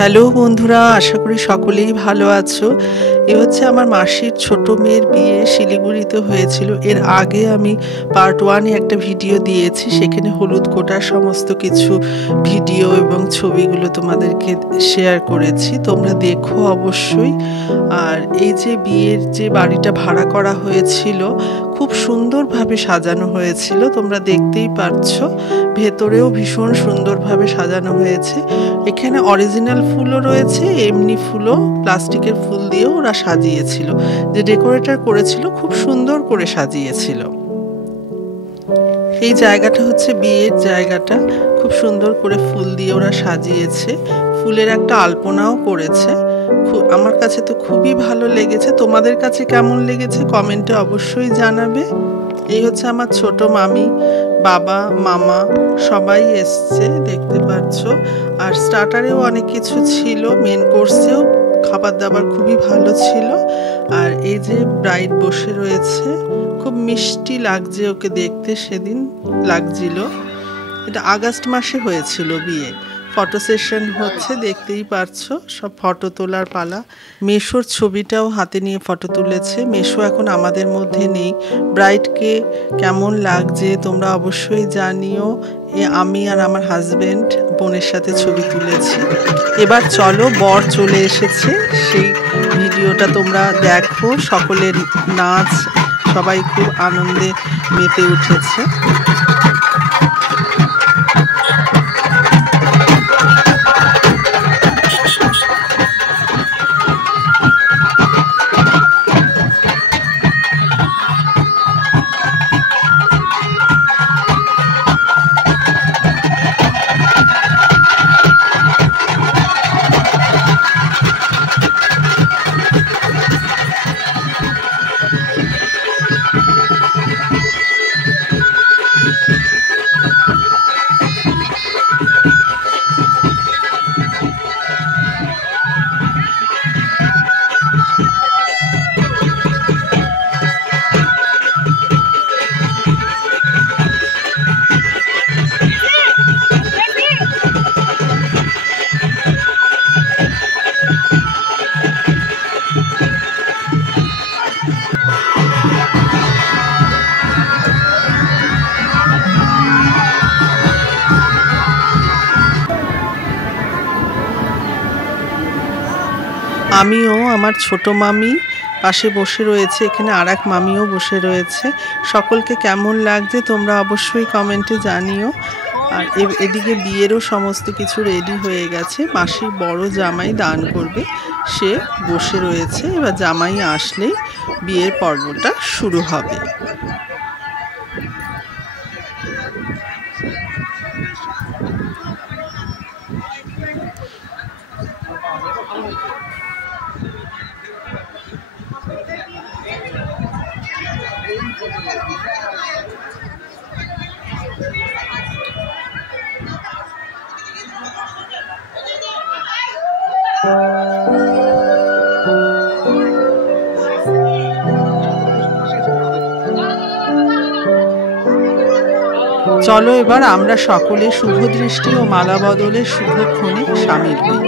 Hello বন্ধুরা, আশা করি সকলেই ভালো আছো। এ হচ্ছে আমার মাসির ছোট মেয়ের বিয়ে শিলিগুড়িতে হয়েছিল। এর আগে আমি পার্ট 1-এ একটা ভিডিও দিয়েছি, সেখানে হলুদ কোটার সমস্ত কিছু ভিডিও এবং ছবিগুলো তোমাদেরকে শেয়ার করেছি, তোমরা দেখো অবশ্যই। আর এই যে বিয়ের যে বাড়িটা ভাড়া করা হয়েছিল, খুব সুন্দরভাবে সাজানো হয়েছিল, তোমরা দেখতেই পাচ্ছ। ভেতরেও ভীষণ সুন্দরভাবে সাজানো হয়েছে। এখানে অরিজিনাল ফুলও রয়েছে, এমনি ফুলও, প্লাস্টিকের ফুল দিয়েও ওরা সাজিয়েছিল। যে ডেকোরেটর করেছিল খুব সুন্দর করে সাজিয়েছিল। এই জায়গাটা হচ্ছে বিয়ের জায়গাটা, খুব সুন্দর করে ফুল দিয়ে ওরা সাজিয়েছে। ফুলের একটা আলপনাও করেছে। আমার কাছে তো খুবই ভালো লেগেছে। তোমাদের কাছে কেমন লেগেছে কমেন্টে অবশ্যই জানাবে। এই হচ্ছে আমার ছোট মামি, বাবা, মামা সবাই এসছে, দেখতে পাচ্ছ। আর স্টার্টারেও অনেক কিছু ছিল, মেন কোর্সেও খাবার দাবার খুবই ভালো ছিল। আর এই যে ব্রাইড বসে রয়েছে, খুব মিষ্টি লাগছে ওকে দেখতে, সেদিন লাগছিল। এটা আগস্ট মাসে হয়েছিল বিয়ে। ফটো সেশন হচ্ছে, দেখতেই পারছো, সব ফটো তোলার পালা। মেশোর ছবিটাও হাতে নিয়ে ফটো তুলেছে। মেশো এখন আমাদের মধ্যে নেই। ব্রাইডকে কেমন লাগছে তোমরা অবশ্যই জানিও। আমি আর আমার হাজবেন্ড বোনের সাথে ছবি তুলেছি। এবার চলো, বর চলে এসেছে, সেই ভিডিওটা তোমরা দেখো। সকলের নাচ, সবাই খুব আনন্দে মেতে উঠেছে। আমিও, আমার ছোট মামি পাশে বসে রয়েছে, এখানে আর এক মামিও বসে রয়েছে। সকলকে কেমন লাগছে তোমরা অবশ্যই কমেন্টে জানিও। আর এদিকে বিয়েরও সমস্ত কিছু রেডি হয়ে গেছে। মাসির বড় জামাই দান করবে, সে বসে রয়েছে। এবার জামাই আসলেই বিয়ের পর্বটা শুরু হবে। চলো এবার আমরা সকলে শুভ দৃষ্টি ও মালা বদলের শুভক্ষণে সামিল হই।